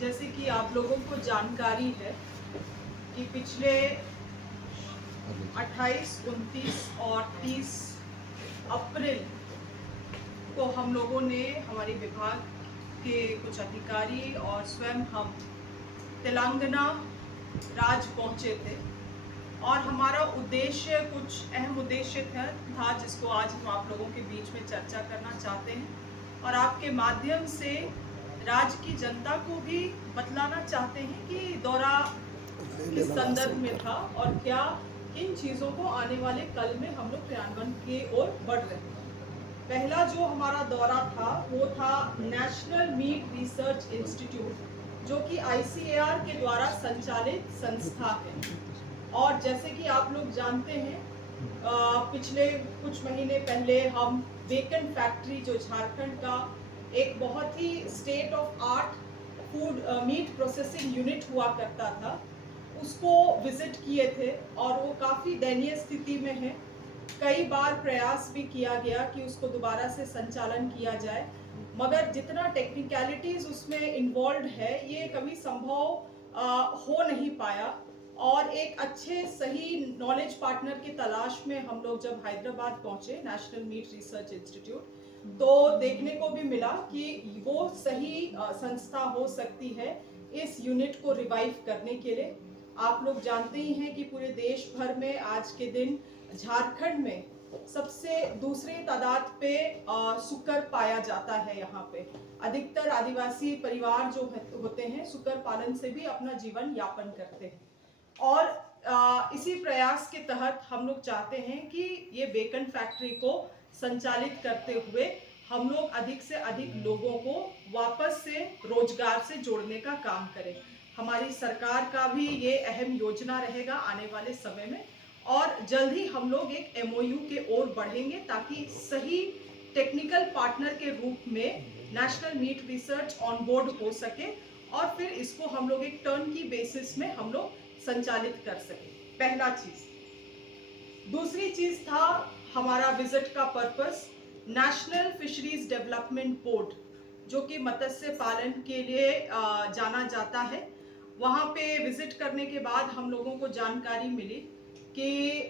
जैसे कि आप लोगों को जानकारी है कि पिछले 28, 29 और 30 अप्रैल को हम लोगों ने हमारे विभाग के कुछ अधिकारी और स्वयं हम तेलंगाना राज्य पहुंचे थे और हमारा उद्देश्य कुछ अहम उद्देश्य था जिसको आज हम आप लोगों के बीच में चर्चा करना चाहते हैं और आपके माध्यम से राज्य की जनता को भी बतलाना चाहते हैं कि दौरा किस संदर्भ में था और क्या किन चीज़ों को आने वाले कल में हम लोग क्रियान्वयन की ओर बढ़ रहे हैं। पहला जो हमारा दौरा था वो था नेशनल मीट रिसर्च इंस्टीट्यूट, जो कि ICAR के द्वारा संचालित संस्था है। और जैसे कि आप लोग जानते हैं, पिछले कुछ महीने पहले हम बेकन फैक्ट्री, जो झारखंड का एक बहुत ही state of art food meat processing unit हुआ करता था, उसको विजिट किए थे और वो काफ़ी दयनीय स्थिति में है। कई बार प्रयास भी किया गया कि उसको दोबारा से संचालन किया जाए, मगर जितना टेक्निकलिटीज़ उसमें इन्वॉल्व है ये कभी संभव हो नहीं पाया। और एक अच्छे सही नॉलेज पार्टनर की तलाश में हम लोग जब हैदराबाद पहुंचे नेशनल मीट रिसर्च इंस्टीट्यूट, तो देखने को भी मिला कि वो सही संस्था हो सकती है इस यूनिट को रिवाइव करने के लिए। आप लोग जानते ही हैं कि पूरे देश भर में आज के दिन झारखंड में सबसे दूसरे तादाद पे सुकर पाया जाता है। यहाँ पे अधिकतर आदिवासी परिवार जो होते हैं सुकर पालन से भी अपना जीवन यापन करते हैं और इसी प्रयास के तहत हम लोग चाहते हैं कि ये बेकन फैक्ट्री को संचालित करते हुए हम लोग अधिक से अधिक लोगों को वापस से रोजगार से जोड़ने का काम करें। हमारी सरकार का भी ये अहम योजना रहेगा आने वाले समय में और जल्द ही हम लोग एक MOU के ओर बढ़ेंगे ताकि सही टेक्निकल पार्टनर के रूप में national meat research on board हो सके और फिर इसको हम लोग एक टर्न की बेसिस में हम लोग संचालित कर सके। पहला चीज। दूसरी चीज था हमारा विजिट का purpose national fisheries development board, जो कि मत्स्य पालन के लिए जाना जाता है। वहाँ पे विजिट करने के बाद हम लोगों को जानकारी मिली कि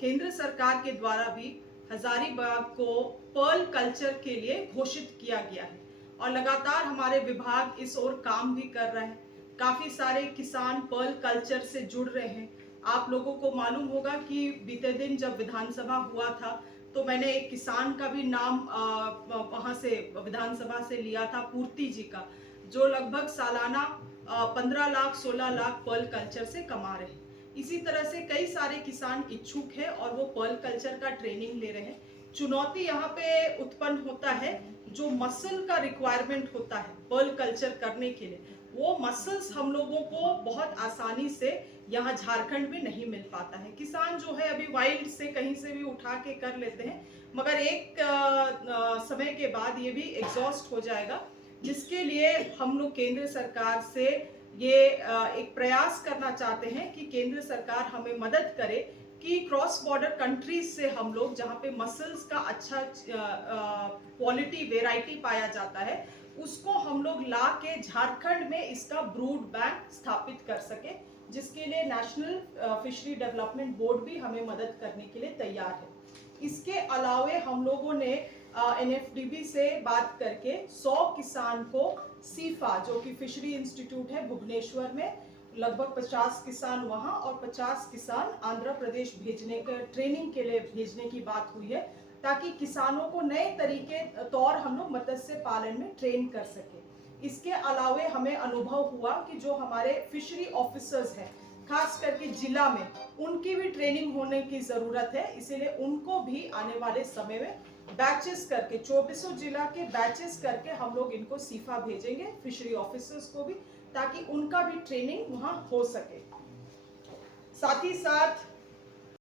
केंद्र सरकार के द्वारा भी हजारीबाग को पर्ल कल्चर के लिए घोषित किया गया है और लगातार हमारे विभाग इस ओर काम भी कर रहे हैं। काफ़ी सारे किसान पर्ल कल्चर से जुड़ रहे हैं। आप लोगों को मालूम होगा कि बीते दिन जब विधानसभा हुआ था तो मैंने एक किसान का भी नाम वहाँ से विधानसभा से लिया था, पूर्ति जी का, जो लगभग सालाना 15 लाख 16 लाख पर्ल कल्चर से कमा रहे हैं। इसी तरह से कई सारे किसान इच्छुक हैं और वो पर्ल कल्चर का ट्रेनिंग ले रहे हैं। चुनौती यहाँ पे उत्पन्न होता है, जो मसल का रिक्वायरमेंट होता है पर्ल कल्चर करने के लिए, वो मसल्स हम लोगों को बहुत आसानी से यहाँ झारखंड में नहीं मिल पाता है। किसान जो है अभी वाइल्ड से कहीं से भी उठा के कर लेते हैं, मगर एक समय के बाद ये भी एग्जॉस्ट हो जाएगा, जिसके लिए हम लोग केंद्र सरकार से ये एक प्रयास करना चाहते हैं कि केंद्र सरकार हमें मदद करे कि क्रॉस बॉर्डर कंट्रीज से हम लोग जहाँ पे मसल्स का अच्छा क्वालिटी वेराइटी पाया जाता है उसको हम लोग ला के झारखंड में इसका ब्रूड बैंक स्थापित कर सके, जिसके लिए नेशनल फिशरी डेवलपमेंट बोर्ड भी हमें मदद करने के लिए तैयार है। इसके अलावे हम लोगों ने NFDB से बात करके 100 किसान को सीफा, जो कि फिशरी इंस्टीट्यूट है भुवनेश्वर में, लगभग 50 किसान वहाँ और 50 किसान आंध्र प्रदेश भेजने के ट्रेनिंग के लिए भेजने की बात हुई है, ताकि किसानों को नए तरीके तौर हम लोग मत्स्य पालन में ट्रेन कर सके। इसके अलावे हमें अनुभव हुआ कि जो हमारे फिशरी ऑफिसर्स हैं खास करके जिला में, उनकी भी ट्रेनिंग होने की ज़रूरत है, इसीलिए उनको भी आने वाले समय में बैचेस करके 24 जिला के बैचेस करके हम लोग इनको सीफा भेजेंगे, फिशरी ऑफिसर्स को भी, ताकि उनका भी ट्रेनिंग वहाँ हो सके। साथ ही साथ